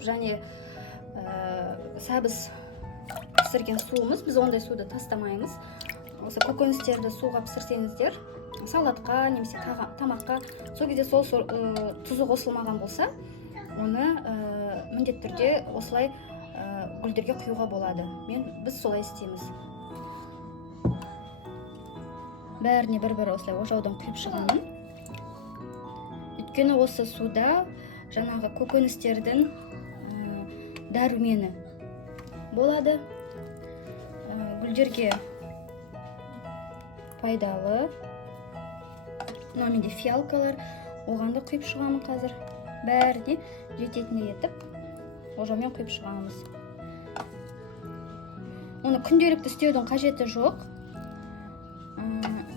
болып, және сәбіз пісірген суымыз, біз ондай суды тастамаймыз. Осы көкөністерді суға пісірсеңіздер, салатқа немесе тамаққа, сол кезде сол тұзы қосылмаған болса, оны міндетті түрде осылай гүлдерге құюға болады. Біз солай істейміз. Бәріне бір-бір осылай ожаудан құйып шығамын. Өйткені осы суда жаңағы көкөністердің дәрумені болады. Гүлдерге пайдалы. Мына менде фиалкалар, оған да құйып шығамын қазір. Бәріне жететіндей етіп ожаумен құйып шығамыз. Оны күнделікті істеудің қажеті жоқ.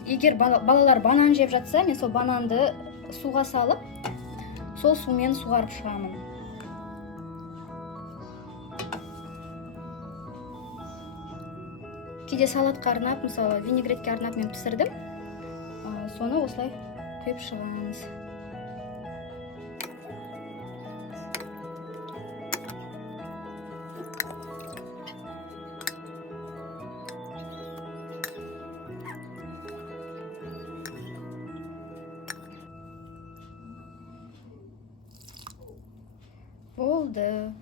Егер балалар банан жеп жатса, мен сол бананды суға салып, сол сумен суғарып шығамын. Кейде салатқа арнап, мысалы винегретке арнап мен пісірдім. Соны осылай құйып шығамыз. Болды.